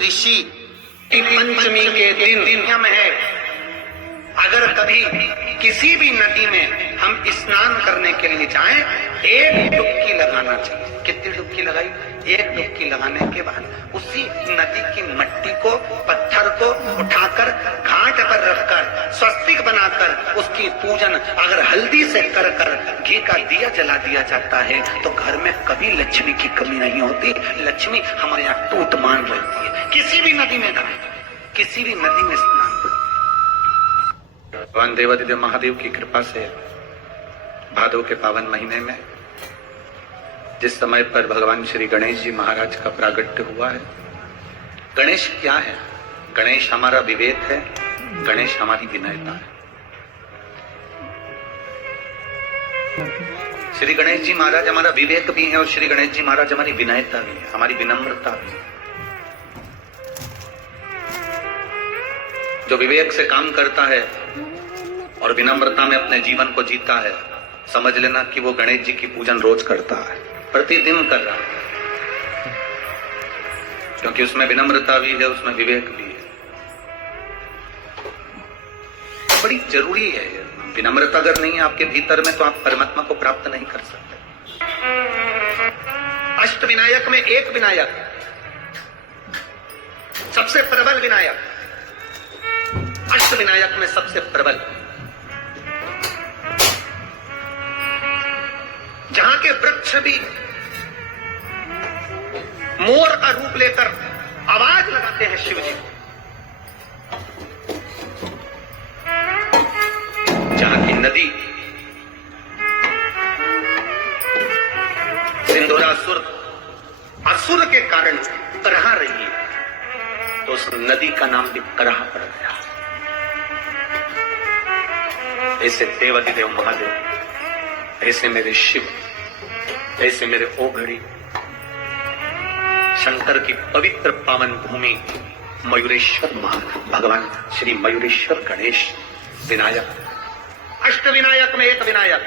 ऋषि पंचमी के दिन नियम है, अगर कभी किसी भी नदी में हम स्नान करने के लिए जाएं, एक डुबकी लगाना चाहिए। कितनी डुबकी लगाई? एक डुबकी लगाने के बाद उसी नदी की मट्टी को, पत्थर को उठाकर घाट पर रखकर स्वस्तिक बनाकर उसकी पूजन अगर हल्दी से कर कर घी का दिया जला दिया जाता है तो घर में कभी लक्ष्मी की कमी नहीं होती। लक्ष्मी हमारे यहाँ टूट मान रहती है। किसी भी नदी में जाए, किसी भी नदी में स्नान, भगवान देवादिदेव महादेव की कृपा से भादव के पावन महीने में जिस समय पर भगवान श्री गणेश जी महाराज का प्रागट्य हुआ है। गणेश क्या है? गणेश हमारा विवेक है, गणेश हमारी विनयता है। श्री गणेश जी महाराज हमारा विवेक भी है और श्री गणेश जी महाराज हमारी विनयता भी है, हमारी विनम्रता भी है। जो विवेक से काम करता है और विनम्रता में अपने जीवन को जीता है, समझ लेना कि वो गणेश जी की पूजन रोज करता है, प्रतिदिन कर रहा है, क्योंकि उसमें विनम्रता भी है, उसमें विवेक भी है। बड़ी जरूरी है। विनम्रता अगर नहीं है आपके भीतर में तो आप परमात्मा को प्राप्त नहीं कर सकते। अष्ट विनायक में एक विनायक, सबसे प्रबल विनायक, अष्ट विनायक में सबसे प्रबल, जहां के वृक्ष भी मोर का रूप लेकर आवाज लगाते हैं शिव जी को, जहां की नदी सिंदूरासुर असुर के कारण करहा रही है, तो उस नदी का नाम भी करहा पड़ गया। ऐसे देवादिदेव महादेव, ऐसे मेरे शिव, ऐसे मेरे ओघड़ी, शंकर की पवित्र पावन भूमि मयूरेश्वर भगवान श्री मयूरेश्वर गणेश विनायक, अष्ट विनायक में एक विनायक।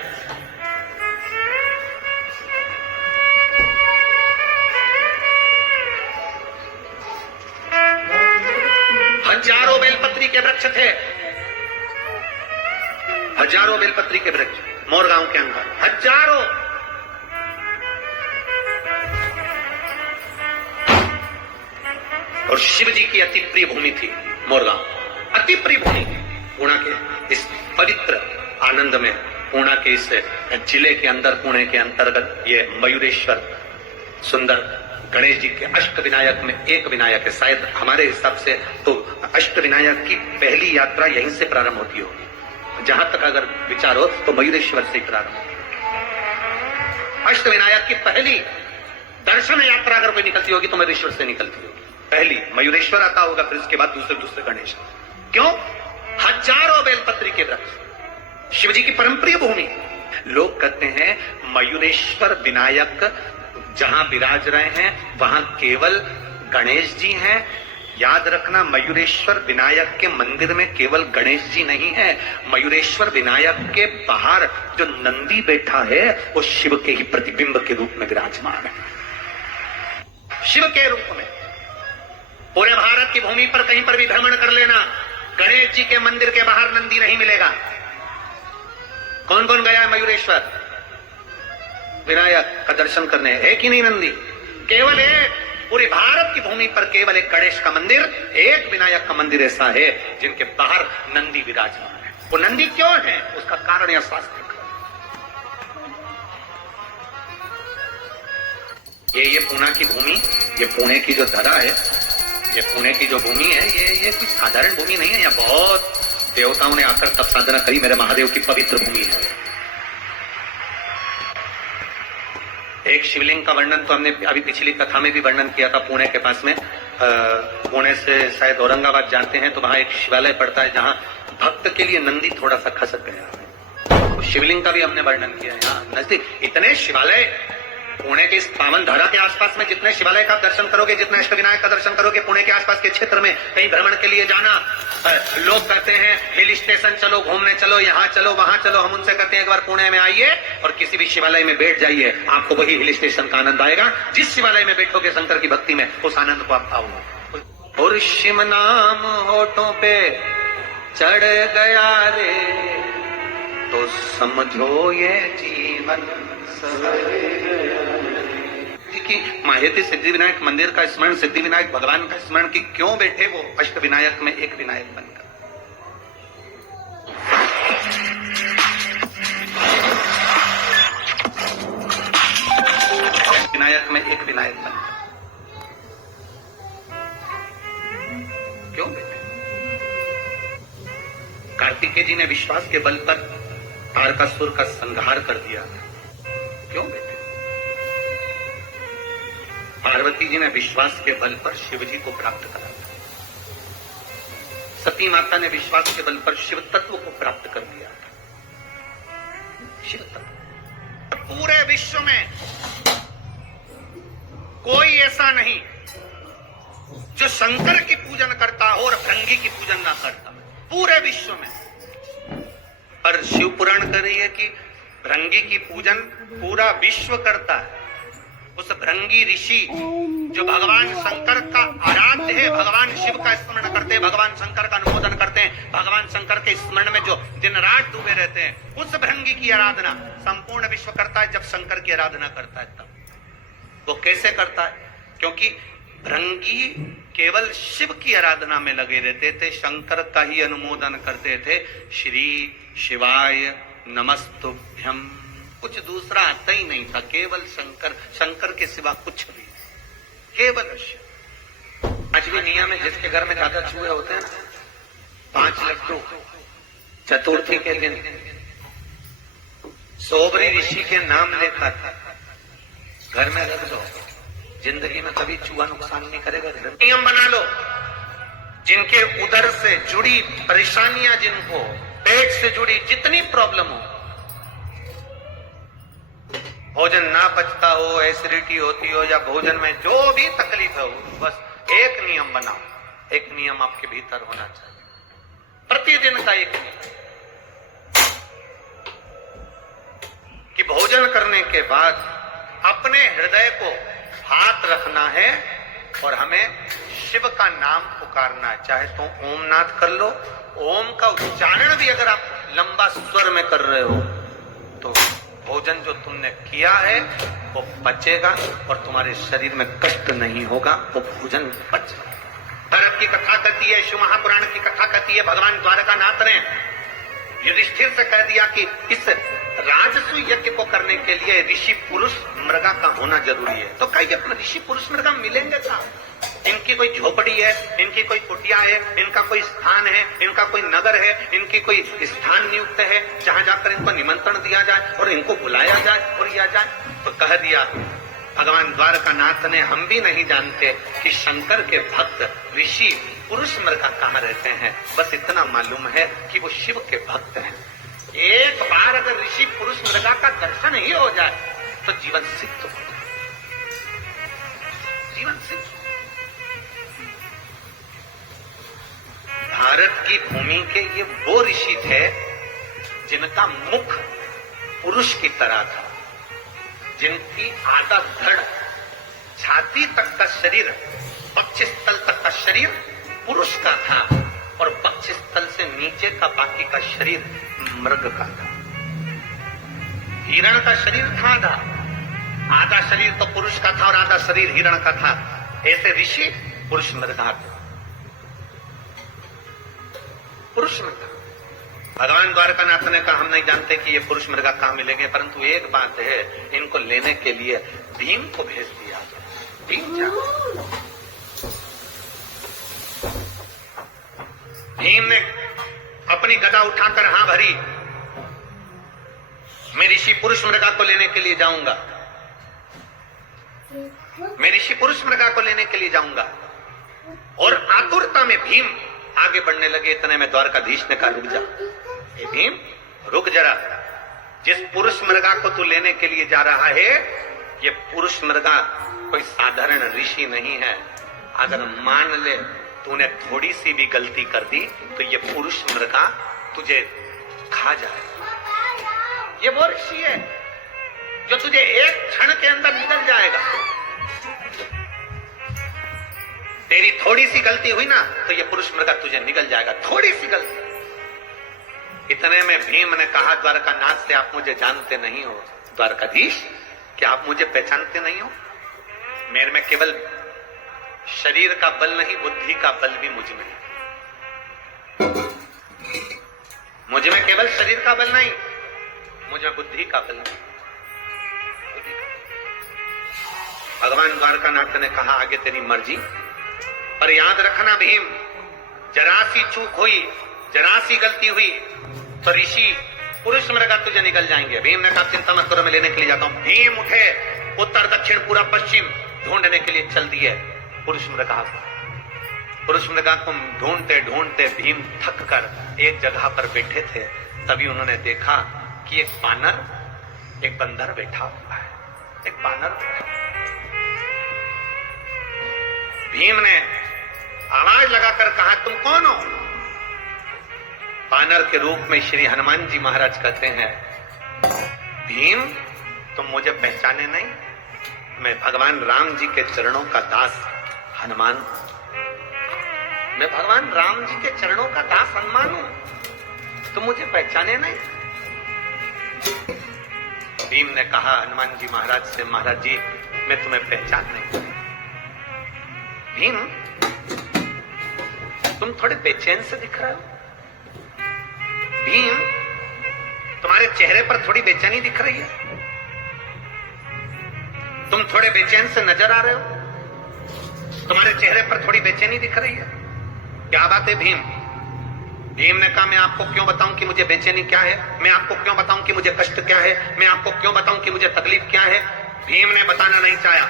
हजारों बेलपत्री के वृक्ष थे, हजारों बेलपत्री के वृक्ष मोरगांव के अंदर, हजारों। और शिव जी की अति प्रिय भूमि थी मोरगांव, अति प्रिय भूमि। पुणे के इस पवित्र आनंद में, पुणे के इस जिले के अंदर, पुणे के अंतर्गत ये मयूरेश्वर सुंदर गणेश जी के अष्ट विनायक में एक विनायक है। शायद हमारे हिसाब से तो अष्ट विनायक की पहली यात्रा यहीं से प्रारंभ होती होगी, जहां तक अगर विचार हो तो मयूरेश्वर से ही प्रारंभ होती। अष्ट विनायक की पहली दर्शन यात्रा अगर कोई निकलती होगी तो मयूरेश्वर से निकलती होगी। पहली मयूरेश्वर आता होगा, फिर उसके बाद दूसरे गणेश। क्यों? हजारों बेलपत्री के वृक्ष, शिव जी की परम प्रिय भूमि। लोग कहते हैं मयूरेश्वर विनायक जहां विराज रहे हैं वहां केवल गणेश जी हैं। याद रखना, मयूरेश्वर विनायक के मंदिर में केवल गणेश जी नहीं है। मयूरेश्वर विनायक के बाहर जो नंदी बैठा है वो शिव के ही प्रतिबिंब के रूप में विराजमान है, शिव के रूप में। पूरे भारत की भूमि पर कहीं पर भी भ्रमण कर लेना, गणेश जी के मंदिर के बाहर नंदी नहीं मिलेगा। कौन कौन गया है मयूरेश्वर विनायक का दर्शन करने? है कि नहीं नंदी? केवल एक, पूरे भारत की भूमि पर केवल एक गणेश का मंदिर, एक विनायक का मंदिर ऐसा है जिनके बाहर नंदी विराजमान है। वो नंदी क्यों है? उसका कारण यह शास्त्र। ये पुणे की भूमि, ये पुणे की जो धरा है, ये पुणे की जो भूमि है, ये कोई साधारण भूमि नहीं है। यहाँ बहुत देवताओं ने आकर तप साधना करी। मेरे महादेव की पवित्र भूमि है। एक शिवलिंग का वर्णन तो हमने अभी पिछली कथा में भी वर्णन किया था। पुणे के पास में, पुणे से शायद औरंगाबाद जाते हैं तो वहां एक शिवालय पड़ता है जहां भक्त के लिए नंदी थोड़ा सा खसक गया। तो शिवलिंग का भी हमने वर्णन किया है। यहाँ नजदीक इतने शिवालय, पुणे के इस पावन धारा के आसपास में जितने शिवालय का दर्शन करोगे, जितने अष्टविनायक का दर्शन करोगे, पुणे के आसपास के क्षेत्र में कहीं भ्रमण के लिए जाना, लोग कहते हैं हिल स्टेशन चलो, घूमने चलो, यहाँ चलो, वहां चलो। हम उनसे कहते हैं एक बार पुणे में आइए और किसी भी शिवालय में बैठ जाइए, आपको वही हिल स्टेशन का आनंद आएगा। जिस शिवालय में बैठोगे शंकर की भक्ति में, उस आनंद को आप पाओगे। और शिव नाम होठों पे चढ़ गया रे, तो समझो ये जीवन सवर गया। कि माहेती सिद्धि विनायक मंदिर का स्मरण, सिद्धि विनायक भगवान का स्मरण कि क्यों बैठे वो अष्ट विनायक में एक विनायक बनकर। विनायक में एक विनायक बनकर क्यों बैठे? कार्तिकेय जी ने विश्वास के बल पर तारकासुर का संहार कर दिया, क्यों बैठे? पार्वती जी ने विश्वास के बल पर शिव जी को प्राप्त करा, सती माता ने विश्वास के बल पर शिव तत्व को प्राप्त कर दिया। शिव तत्व पूरे विश्व में कोई ऐसा नहीं जो शंकर की पूजन करता हो और भृंगी की पूजन ना करता, पूरे विश्व में। पर शिव पुराण कह रही है कि भृंगी की पूजन पूरा विश्व करता है। उस भृंगी ऋषि जो भगवान शंकर का आराध्य है, भगवान शिव का स्मरण करते हैं, भगवान शंकर का अनुमोदन करते हैं, भगवान शंकर के स्मरण में जो दिन रात डूबे रहते हैं, उस भृंगी की आराधना संपूर्ण विश्व करता है। जब शंकर की आराधना करता है तब वो कैसे करता है? क्योंकि भृंगी केवल शिव की आराधना में लगे रहते थे, शंकर का ही अनुमोदन करते थे। श्री शिवाय नमस्तुभ्यम, कुछ दूसरा आता ही नहीं था, केवल शंकर, शंकर के सिवा कुछ भी, केवल शिव। पांचवी नियम है, जिसके घर में ज्यादा चूहे होते हैं ना, 5 लड्डू चतुर्थी के दिन सोबरी ऋषि के नाम लेकर घर में रख दो, जिंदगी में कभी चूहा नुकसान नहीं करेगा। नियम बना लो, जिनके उदर से जुड़ी परेशानियां, जिनको पेट से जुड़ी जितनी प्रॉब्लम हो, भोजन ना पचता हो, एसिडिटी होती हो, या भोजन में जो भी तकलीफ हो, बस एक नियम बनाओ। एक नियम आपके भीतर होना चाहिए, प्रतिदिन का एक नियम, कि भोजन करने के बाद अपने हृदय को हाथ रखना है और हमें शिव का नाम पुकारना है। चाहे तो ओम नाद कर लो, ओम का उच्चारण भी अगर आप लंबा स्वर में कर रहे हो तो भोजन जो तुमने किया है वो पचेगा और तुम्हारे शरीर में कष्ट नहीं होगा, वो भोजन पच जाएगा। भारत की कथा कहती है, शिव महापुराण की कथा कहती है, भगवान द्वारकानाथ ने युधिष्ठिर से कह दिया कि इस राजसु यज्ञ को करने के लिए ऋषि पुरुष मृगा का होना जरूरी है। तो कहीं अपना ऋषि पुरुष मृगा मिलेंगे कहाँ? इनकी कोई झोपड़ी है, इनकी कोई कुटिया है, इनका कोई स्थान है, इनका कोई नगर है, इनकी कोई स्थान नियुक्त है जहां जाकर इनको निमंत्रण दिया जाए और इनको बुलाया जाए और किया जाए। तो कह दिया भगवान द्वारकानाथ ने, हम भी नहीं जानते कि शंकर के भक्त ऋषि पुरुष मृगा कहाँ रहते हैं, बस इतना मालूम है कि वो शिव के भक्त हैं। एक बार अगर ऋषि पुरुष मृगा का दर्शन ही हो जाए तो जीवन सिद्ध हो जाए, जीवन सिद्ध। भारत की भूमि के ये वो ऋषि थे जिनका मुख पुरुष की तरह था, जिनकी आधा धड़ छाती तक का शरीर, वक्षस्थल तक का शरीर पुरुष का था और वक्षस्थल से नीचे का बाकी का शरीर मृग का था। हिरण का शरीर था आधा शरीर तो पुरुष का था और आधा शरीर हिरण का था। ऐसे ऋषि पुरुष मृगा थे, पुरुष मृगा। भगवान द्वारकानाथ ने कहा, हम नहीं जानते कि ये पुरुष मृगा कहां मिलेंगे, परंतु एक बात है, इनको लेने के लिए भीम को भेज दिया। भीम क्या? भीम ने अपनी गदा उठाकर हां भरी, मैं ऋषि पुरुष मृगा को लेने के लिए जाऊंगा, मैं ऋषि पुरुष मृगा को लेने के लिए जाऊंगा। और आतुरता में भीम आगे बढ़ने लगे। इतने में द्वारकाधीश ने कहा, रुक जा ए भीम, रुक जरा, जिस पुरुष मृगा को तू लेने के लिए जा रहा है, ये पुरुष मृगा कोई साधारण ऋषि नहीं है। अगर मान ले तूने थोड़ी सी भी गलती कर दी तो ये पुरुष मृगा तुझे खा जाए। ये वो ऋषि है जो तुझे एक क्षण के अंदर निकल जाएगा। तेरी थोड़ी सी गलती हुई ना तो ये पुरुष मृगा तुझे निगल जाएगा, थोड़ी सी गलती। इतने में भीम ने कहा, द्वारकानाथ से आप मुझे जानते नहीं हो, द्वारकाधीश क्या आप मुझे पहचानते नहीं हो? मेरे में केवल शरीर का बल नहीं, बुद्धि का बल भी मुझ में। मुझ में केवल शरीर का बल नहीं, मुझ में बुद्धि का बल नहीं। भगवान द्वारकानाथ ने कहा, आगे तेरी मर्जी, पर याद रखना भीम, जरा सी चूक हुई, जरा सी गलती हुई तो ऋषि पुरुष मृगा तुझे निकल जाएंगे। भीम ने कहा, चिंता मत करो, मैं लेने के लिए जाता हूं। भीम उठे, उत्तर दक्षिण पूरा पश्चिम ढूंढने के लिए चल दिए पुरुष मृगा को। पुरुष मृगा को ढूंढते ढूंढते भीम थक कर एक जगह पर बैठे थे। तभी उन्होंने देखा कि एक बानर, एक बंदर बैठा हुआ है, एक बानर। भीम ने आवाज लगाकर कहा, तुम कौन हो? बानर के रूप में श्री हनुमान जी महाराज कहते हैं, भीम तुम मुझे पहचाने नहीं, मैं भगवान राम जी के चरणों का दास हनुमान हूं। मैं भगवान राम जी के चरणों का दास हनुमान हूं, तुम मुझे पहचाने नहीं। भीम ने कहा हनुमान जी महाराज से, महाराज जी मैं तुम्हें पहचान नहीं। भीम तुम थोड़े बेचैन से दिख रहे हो। भीम तुम्हारे चेहरे पर थोड़ी बेचैनी दिख रही है, तुम थोड़े बेचैन से नजर आ रहे हो, तुम्हारे चेहरे पर थोड़ी बेचैनी दिख रही है, क्या बात है भीम? भीम ने कहा, मैं आपको क्यों बताऊं कि मुझे बेचैनी क्या है, मैं आपको क्यों बताऊं कि मुझे कष्ट क्या है, मैं आपको क्यों बताऊं कि मुझे तकलीफ क्या है। भीम ने बताना नहीं चाहा।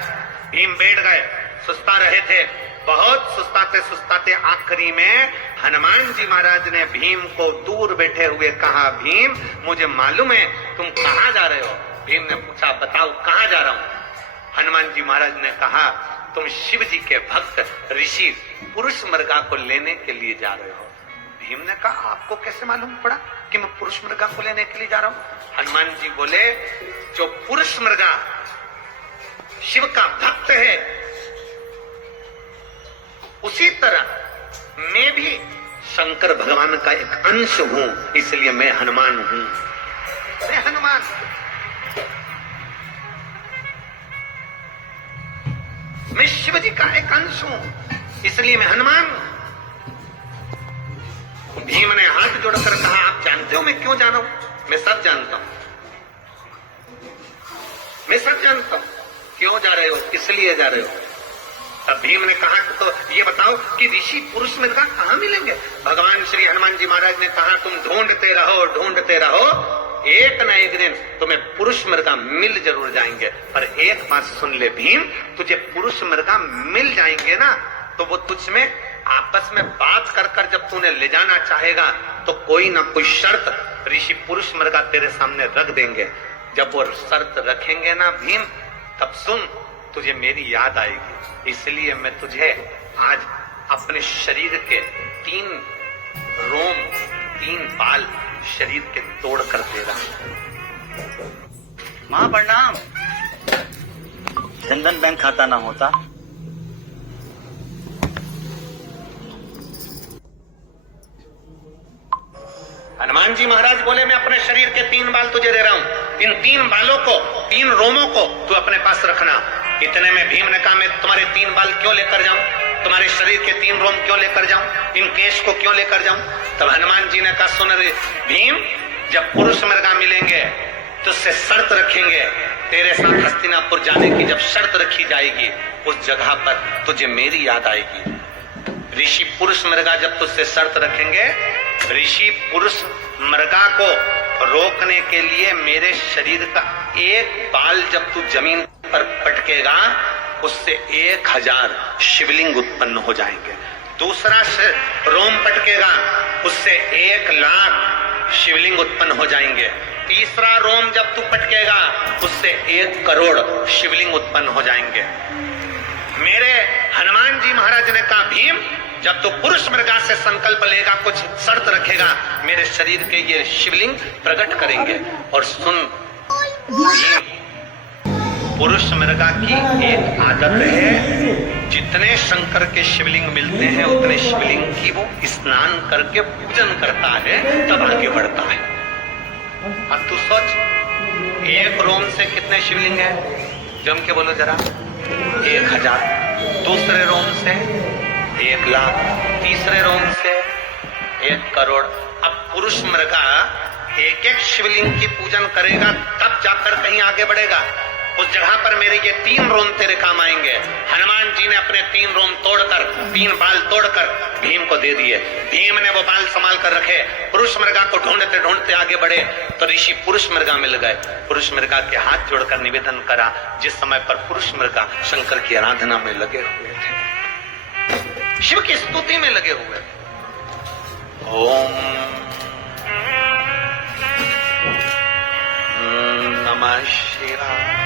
भीम बैठ गए, सुस्ता रहे थे, बहुत सुस्ताते सुस्ताते आखिरी में हनुमान जी महाराज ने भीम को दूर बैठे हुए कहा, भीम मुझे मालूम है तुम कहां जा रहे हो। भीम ने पूछा, बताओ कहां जा रहा हूं। हनुमान जी महाराज ने कहा, तुम शिव जी के भक्त ऋषि पुरुष मृगा को लेने के लिए जा रहे हो। भीम ने कहा, आपको कैसे मालूम पड़ा कि मैं पुरुष मृगा को लेने के लिए जा रहा हूं? हनुमान जी बोले, जो पुरुष मृगा शिव का भक्त है, उसी तरह मैं भी शंकर भगवान का एक अंश हूं, इसलिए मैं हनुमान हूं। मैं हनुमान, मैं शिव जी का एक अंश हूं, इसलिए मैं हनुमान हूं। भीम ने हाथ जोड़कर कहा, आप जानते हो मैं क्यों जा रहा हूं? मैं सब जानता हूं, मैं सब जानता हूं। क्यों जा रहे हो, इसलिए जा रहे हो। तब भीम ने कहा, तो ये बताओ कि ऋषि पुरुष मृगा कहां मिलेंगे? भगवान श्री हनुमान जी महाराज ने कहा, तुम ढूंढते रहो, ढूंढते रहो, एक न एक दिन तुम्हें पुरुष मृगा मिल जरूर जाएंगे। पर एक बात सुन ले भीम, तुझे पुरुष मृगा मिल जाएंगे ना, तो वो तुझ में आपस में बात कर कर जब तूने ले जाना चाहेगा तो कोई ना कोई शर्त ऋषि पुरुष मृगा तेरे सामने रख देंगे। जब वो शर्त रखेंगे ना भीम, तब सुन, तुझे मेरी याद आएगी। इसलिए मैं तुझे आज अपने शरीर के 3 रोम, 3 बाल शरीर के तोड़ कर दे रहा हूं। मां प्रणाम। जनधन बैंक खाता ना होता। हनुमान जी महाराज बोले, मैं अपने शरीर के 3 बाल तुझे दे रहा हूं, इन 3 बालों को, 3 रोमों को तू अपने पास रखना। इतने में भीम ने कहा, मैं तुम्हारे 3 बाल क्यों लेकर जाऊं, तुम्हारे शरीर के 3 रोम क्यों लेकर जाऊं, इन केश को क्यों लेकर जाऊं? तब हनुमान जी ने कहा, सुन रे भीम, जब पुरुष मृगा मिलेंगे तो उससे शर्त रखेंगे, तेरे साथ हस्तिनापुर जाने की जब शर्त रखी जाएगी, उस जगह पर तुझे मेरी याद आएगी। ऋषि पुरुष मृगा जब तुझसे शर्त रखेंगे, ऋषि पुरुष मृगा को रोकने के लिए मेरे शरीर का 1 बाल जब तू जमीन पर पटकेगा, उससे 1000 शिवलिंग उत्पन्न हो जाएंगे। दूसरा रोम पटकेगा, उससे 1,00,000 शिवलिंग उत्पन्न हो जाएंगे। तीसरा रोम जब तू पटकेगा, उससे 1 करोड़ शिवलिंग उत्पन्न हो जाएंगे। मेरे हनुमान जी महाराज ने कहा, भीम जब तू पुरुष मृगा से संकल्प लेगा, कुछ शर्त रखेगा, मेरे शरीर के ये शिवलिंग प्रकट करेंगे। और सुन भीम, पुरुष मृगा की एक आदत है, जितने शंकर के शिवलिंग मिलते हैं उतने शिवलिंग की वो स्नान करके पूजन करता है, तब आगे बढ़ता है। अब तू सोच, एक रोम से कितने शिवलिंग है? जम के बोलो जरा। 1000। दूसरे रोम से 1,00,000, तीसरे रोम से 1 करोड़। अब पुरुष मृगा एक एक शिवलिंग की पूजन करेगा, तब जाकर कहीं आगे बढ़ेगा। उस जगह पर मेरे ये 3 रोम तेरे काम आएंगे। हनुमान जी ने अपने 3 रोम तोड़कर, 3 बाल तोड़कर भीम को दे दिए। भीम ने वो बाल संभाल कर रखे। पुरुष मृगा को ढूंढते ढूंढते आगे बढ़े तो ऋषि पुरुष मृगा मिल गए। पुरुष मृगा के हाथ जोड़कर निवेदन करा, जिस समय पर पुरुष मृगा शंकर की आराधना में लगे हुए थे, शिव की स्तुति में लगे हुए। ओम नमः शिवाय।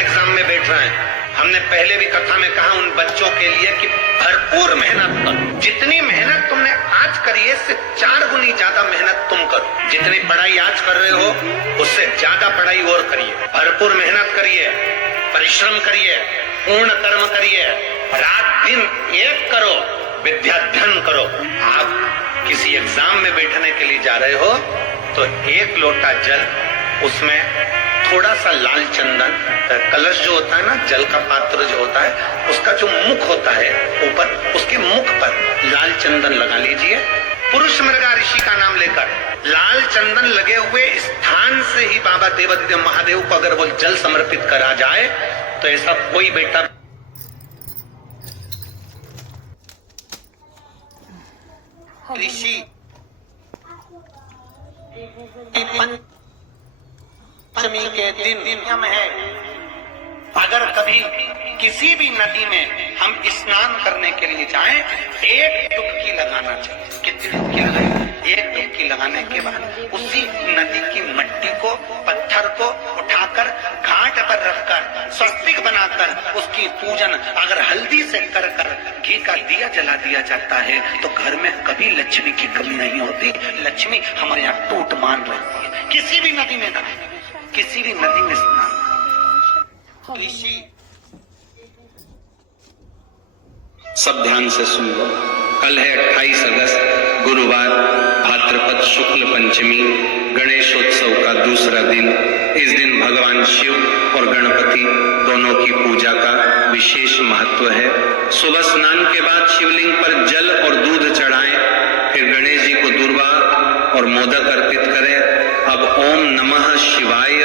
एग्जाम में बैठ रहे हैं, हमने पहले भी कथा में कहा उन बच्चों के लिए कि भरपूर मेहनत करो। जितनी मेहनत तुमने आज करी है, इससे 4 गुनी ज्यादा मेहनत तुम करो। जितनी पढ़ाई आज कर रहे हो, उससे ज्यादा पढ़ाई और करिए। भरपूर मेहनत करिए, परिश्रम करिए, पूर्ण कर्म करिए, रात दिन एक करो, विद्याध्ययन करो। आप किसी एग्जाम में बैठने के लिए जा रहे हो तो 1 लोटा जल, उसमें थोड़ा सा लाल चंदन, कलश जो होता है ना, जल का पात्र जो होता है, उसका जो मुख होता है ऊपर, उसके मुख पर लाल चंदन लगा लीजिए। पुरुष मृगा ऋषि का नाम लेकर लाल चंदन लगे हुए स्थान से ही बाबा देवादिदेव महादेव को अगर वो जल समर्पित करा जाए तो ऐसा कोई बेटा ऋषि पंचमी के दिन नियम है, अगर कभी किसी भी नदी में हम स्नान करने के लिए जाएं, 1 डुबकी लगाना चाहिए। कितनी डुबकी लगाएं? 1 डुबकी लगाने के बाद उसी नदी की मिट्टी को, पत्थर को उठाकर घाट पर रखकर स्वस्तिक बनाकर उसकी पूजन अगर हल्दी से कर घी का दिया जला दिया जाता है तो घर में कभी लक्ष्मी की कमी नहीं होती। लक्ष्मी हमारे यहाँ टूट मान रहती है। किसी भी नदी में नहाए, किसी भी नदी में स्नान। सब ध्यान से सुन लो। कल है 28 अगस्त गुरुवार, भाद्रपद शुक्ल पंचमी, गणेशोत्सव का दूसरा दिन। इस दिन भगवान शिव और गणपति दोनों की पूजा का विशेष महत्व है। सुबह स्नान के बाद शिवलिंग पर जल और दूध चढ़ाएं, फिर गणेश जी को दूर्वा और मोदक अर्पित करें। अब ओम नमः शिवाय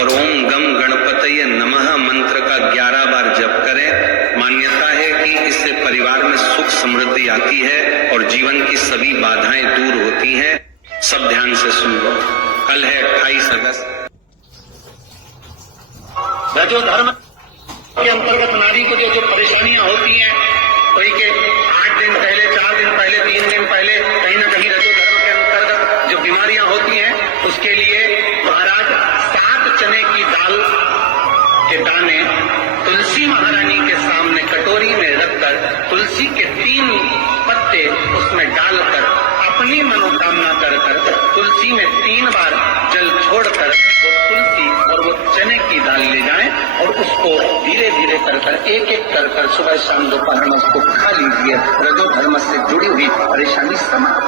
और ओम गम गणपतये नमः मंत्र का 11 बार जप करें। मान्यता है कि इससे परिवार में सुख समृद्धि आती है और जीवन की सभी बाधाएं दूर होती हैं। सब ध्यान से सुन लो। कल है 28 अगस्त। रजो धर्म के अंतर्गत नारी को जो परेशानियां होती हैं, कोई के 8 दिन पहले, 4 दिन पहले, 3 दिन पहले कहीं ना कहीं रजो धर्म के अंतर्गत जो बीमारियां होती हैं, उसके लिए महाराज 7 चने की दाल के दाने तुलसी महारानी के सामने कटोरी में रखकर तुलसी के 3 पत्ते उसमें डालकर अपनी मनोकामना कर तुलसी में 3 बार जल छोड़कर वो तुलसी और वो चने की दाल ले जाएं और उसको धीरे धीरे कर एक एक कर सुबह शाम दोपहर में उसको खा लीजिए। रजो धर्म से जुड़ी हुई परेशानी समाप्त।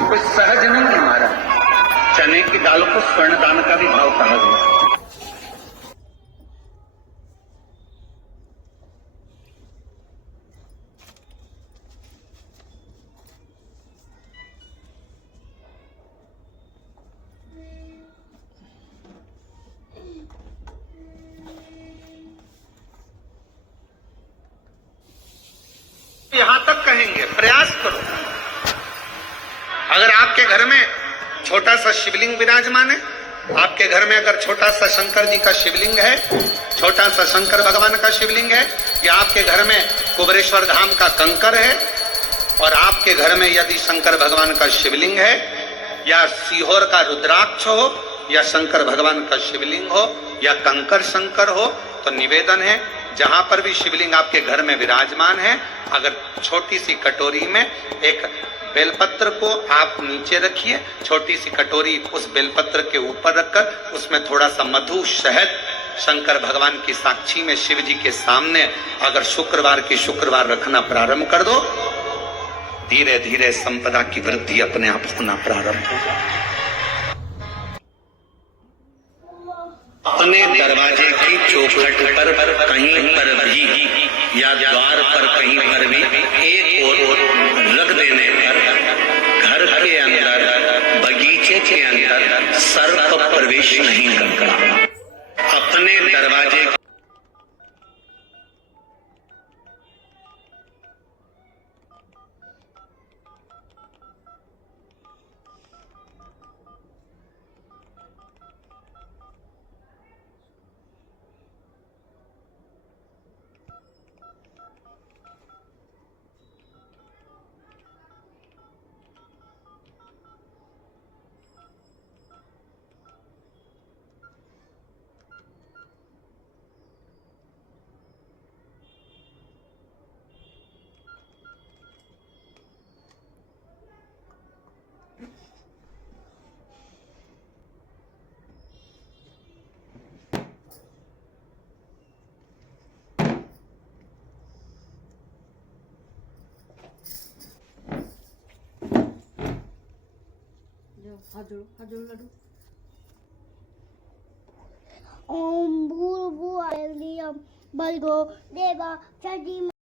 कोई सहज नहीं है हमारा। चने की दाल को स्वर्ण दान का भी भाव कहा गया। यहां तक कहेंगे, प्रयास करो। अगर आपके घर में छोटा सा शिवलिंग विराजमान है, आपके घर में अगर छोटा सा शंकर जी का शिवलिंग है, छोटा सा शंकर भगवान का शिवलिंग है, या आपके घर में कुबरेश्वर धाम का कंकर है, और आपके घर में यदि शंकर भगवान का शिवलिंग है, या सीहोर का रुद्राक्ष हो, या शंकर भगवान का शिवलिंग हो, या कंकर शंकर हो, तो निवेदन है जहां पर भी शिवलिंग आपके घर में विराजमान है, अगर छोटी सी कटोरी में एक बेलपत्र को आप नीचे रखिए, छोटी सी कटोरी उस बेलपत्र के ऊपर रखकर उसमें थोड़ा सा मधु, शहद, शंकर भगवान की साक्षी में शिव जी के सामने अगर शुक्रवार की शुक्रवार रखना प्रारंभ कर दो, धीरे धीरे संपदा की वृद्धि अपने आप होना प्रारंभ होगा। अपने दरवाजे की चौखट पर कहीं पर भी या द्वार पर कहीं पर भी एक और रख देने पर घर के अंदर, बगीचे के अंदर सर्प प्रवेश नहीं करता। अपने दरवाजे ओम भूर्भुवः स्वः भर्गो देवः स्वधीमहि